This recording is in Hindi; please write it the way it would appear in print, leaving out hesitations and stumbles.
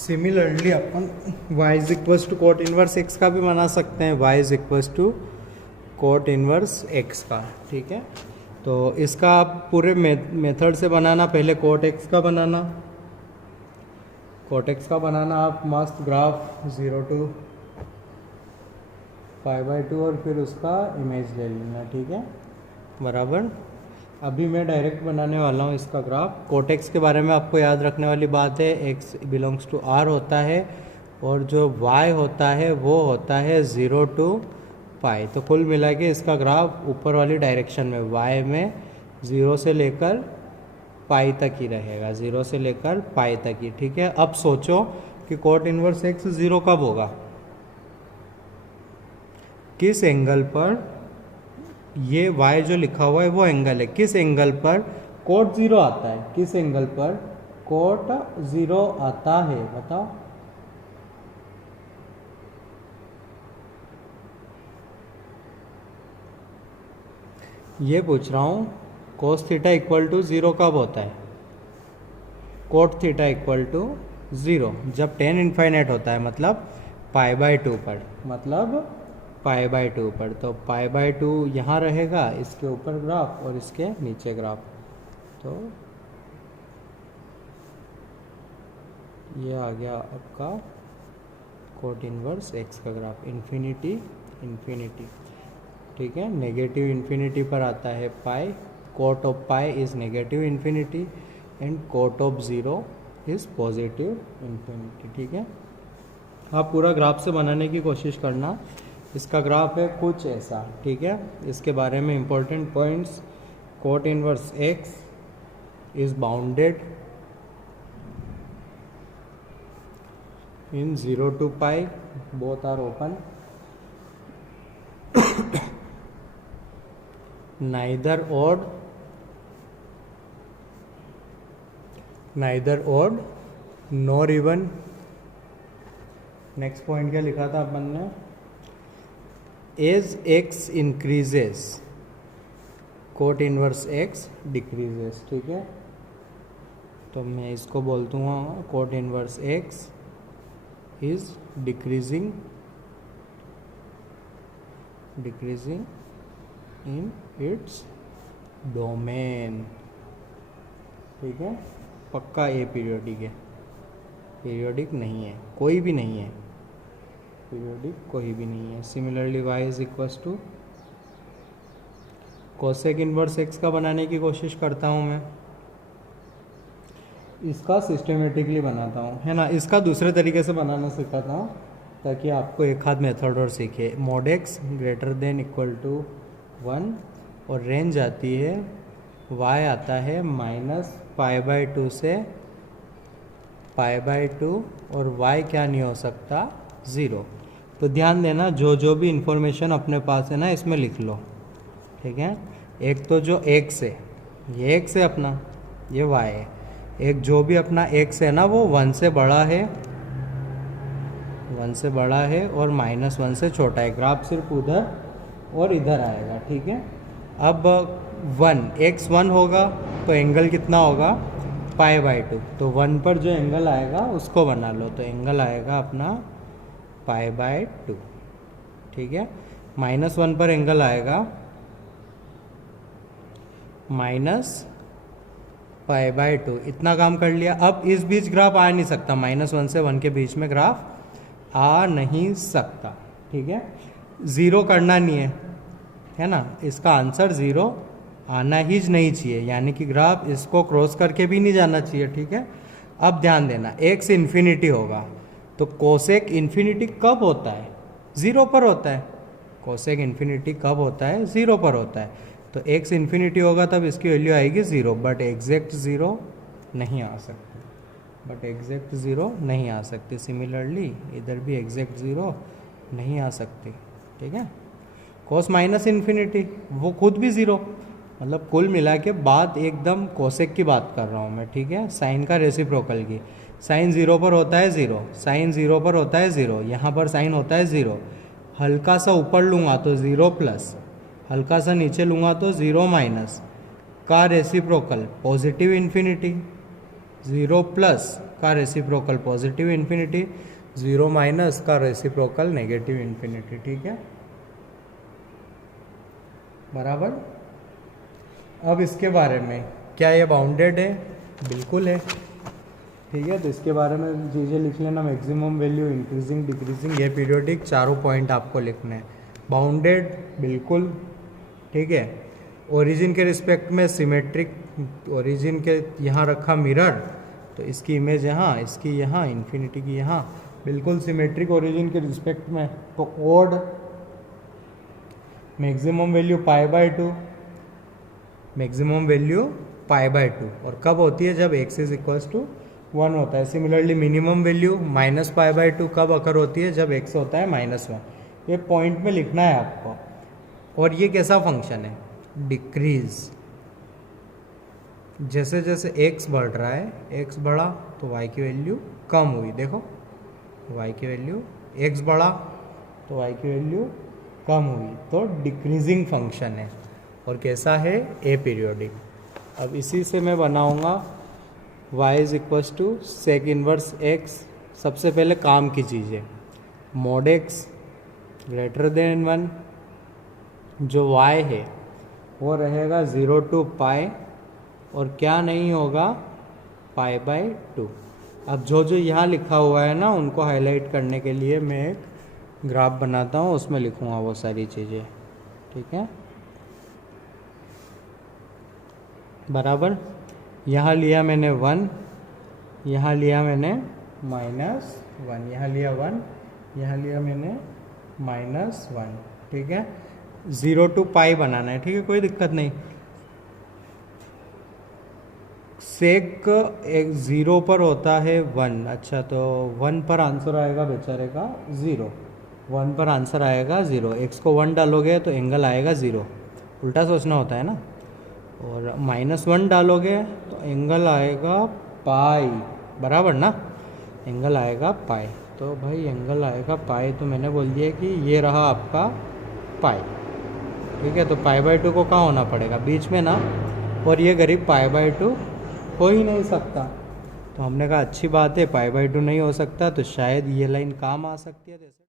सिमिलरली अपन y is equals to cot inverse x का भी बना सकते हैं, y is equals to cot inverse x का। ठीक है, तो इसका आप पूरे मेथड से बनाना, पहले कोट x का बनाना, कोट x का बनाना आप मस्त ग्राफ 0 to π/2 और फिर उसका इमेज ले लेना। ठीक है, बराबर। अभी मैं डायरेक्ट बनाने वाला हूँ इसका ग्राफ। कोट x के बारे में आपको याद रखने वाली बात है, x बिलोंग्स टू r होता है और जो y होता है वो होता है 0 to π। तो कुल मिला के इसका ग्राफ ऊपर वाली डायरेक्शन में y में 0 से लेकर पाई तक ही रहेगा, 0 से लेकर पाई तक ही। ठीक है, अब सोचो कि कोट इनवर्स x 0 कब होगा, किस एंगल पर, ये y जो लिखा हुआ है वो एंगल है, किस एंगल पर कोट 0 आता है, किस एंगल पर कोट 0 आता है, बताओ। ये पूछ रहा हूँ, कोस थीटा इक्वल टू 0 कब होता है, कोट थीटा इक्वल टू 0 जब tan इनफाइनाइट होता है, मतलब π/2 पर, मतलब π/2 पर। तो π/2 यहाँ रहेगा, इसके ऊपर ग्राफ और इसके नीचे ग्राफ। तो ये आ गया आपका कोट इनवर्स x का ग्राफ, इन्फिनिटी इन्फिनिटी। ठीक है, नेगेटिव इन्फिनिटी पर आता है pi, cot of pi is negative infinity and cot of 0 is positive infinity. ठीक है, आप पूरा ग्राफ से बनाने की कोशिश करना। इसका ग्राफ है कुछ ऐसा। ठीक है, इसके बारे में important points, coat inverse x is bounded in 0 to π, both are open, neither odd nor even। Next point क्या लिखा था अपन ने, as x increases cot inverse x decreases. ठीक है, तो मैं इसको बोल दूंगा cot inverse x is decreasing in its domain। ठीक है, पक्का ए पीरियोडिक है, पीरियोडिक नहीं है, कोई भी नहीं है, पीरियोडिक कोई भी नहीं है। Similarly y is equals to cosec inverse x का बनाने की कोशिश करता हूँ मैं, इसका सिस्टमेटिकली बनाता हूँ, है ना। इसका दूसरे तरीके से बनाना सिखाता हूँ ताकि आपको एक हाथ मेथड और सीखे। mod x greater than equal to 1 और रेंज आती है, y आता है -π/2 से π/2 और y क्या नहीं हो सकता, 0। तो ध्यान देना, जो भी इंफॉर्मेशन अपने पास है ना इसमें लिख लो। ठीक है, एक तो जो x है, ये x है अपना, ये y है। एक जो भी अपना x है ना वो 1 से बड़ा है, 1 से बड़ा है और -1 से छोटा है। ग्राफ सिर्फ उधर और इधर आएगा। ठीक है, अब 1 x 1 होगा तो एंगल कितना होगा, π/2। तो 1 पर जो एंगल आएगा उसको बना लो, तो एंगल आएगा अपना π/2। ठीक है, -1 पर एंगल आएगा -π/2। इतना काम कर लिया। अब इस बीच ग्राफ आ नहीं सकता, -1 से 1 के बीच में ग्राफ आ नहीं सकता। ठीक है, 0 करना नहीं है ना, इसका आंसर 0 आना ही नहीं चाहिए, यानी कि ग्राफ इसको क्रॉस करके भी नहीं जाना चाहिए। ठीक है, अब ध्यान देना, x इन्फिनिटी होगा तो कोसेक इन्फिनिटी कब होता है, 0 पर होता है। कोसेक इन्फिनिटी कब होता है, 0 पर होता है। तो x इन्फिनिटी होगा तब इसकी वैल्यू आएगी 0, बट एग्जैक्ट 0 नहीं आ सकती, बट एग्जैक्ट 0 नहीं आ सकती। सिमिलरली इधर भी एग्जैक्ट 0 नहीं आ सकती। ठीक है, कोस माइनस इन्फिनिटी वो खुद भी 0, मतलब कुल मिला के बात एकदम कोसेक की बात कर रहा हूँ मैं। ठीक है, साइन का रेसिप्रोकल की, साइन 0 पर होता है 0, साइन 0 पर होता है 0, यहाँ पर साइन होता है 0। हल्का सा ऊपर लूँगा तो 0 प्लस, हल्का सा नीचे लूँगा तो 0 माइनस का रेसिप्रोकल पॉजिटिव इन्फिनिटी, 0 प्लस का रेसिप्रोकल पॉजिटिव इन्फिनिटी, 0 माइनस का रेसिप्रोकल नेगेटिव इन्फिनिटी। ठीक है, बराबर। अब इसके बारे में, क्या ये बाउंडेड है? बिल्कुल है। ठीक है, तो इसके बारे में चीज़ें लिख लेना, मैक्सिमम वैल्यू, इंक्रीजिंग डिक्रीजिंग, ये पीरियोडिक, चारों पॉइंट आपको लिखने हैं। बाउंडेड बिल्कुल, ठीक है। ओरिजिन के रिस्पेक्ट में सिमेट्रिक, ओरिजिन के यहाँ रखा मिरर, तो इसकी इमेज यहाँ, इसकी यहाँ, इन्फिनिटी की यहाँ, बिल्कुल सिमेट्रिक ओरिजिन के रिस्पेक्ट में। तो odd, maximum value π/2, maximum value π/2, और कब होती है? जब x इज इक्वल्स टू 1 होता है। सिमिलरली मिनिमम वैल्यू -π/2 कब अकर होती है? जब x होता है -1। ये पॉइंट में लिखना है आपको। और ये कैसा फंक्शन है? डिक्रीज। जैसे जैसे x बढ़ रहा है, x बढ़ा तो y की वैल्यू कम हुई, देखो y की वैल्यू, x बढ़ा तो y की वैल्यू कम हुई, तो डिक्रीजिंग फंक्शन है। और कैसा है? Aperiodic. अब इसी से मैं बनाऊंगा y is equals to sec inverse x। सबसे पहले काम की चीज़ें, mod x ग्रेटर देन 1, जो y है वो रहेगा 0 to π, और क्या नहीं होगा? π/2। अब जो जो यहाँ लिखा हुआ है ना, उनको हाईलाइट करने के लिए मैं एक ग्राफ बनाता हूँ, उसमें लिखूँगा वो सारी चीज़ें। ठीक है, बराबर। यहाँ लिया मैंने 1, यहाँ लिया मैंने -1, यहाँ लिया 1, यहाँ लिया मैंने -1। ठीक है, 0 to π बनाना है। ठीक है, कोई दिक्कत नहीं। सेक एक 0 पर होता है 1, अच्छा तो 1 पर आंसर आएगा बेचारे का 0, 1 पर आंसर आएगा 0। x को 1 डालोगे तो एंगल आएगा 0, उल्टा सोचना होता है ना। और -1 डालोगे तो एंगल आएगा पाई, बराबर ना, एंगल आएगा पाई। तो भाई एंगल आएगा पाई, तो मैंने बोल दिया कि ये रहा आपका पाई। ठीक है, तो π/2 को कहाँ होना पड़ेगा? बीच में ना, और ये करीब π/2 हो ही नहीं सकता। तो हमने कहा अच्छी बात है, π/2 नहीं हो सकता, तो शायद ये लाइन काम आ सकती है।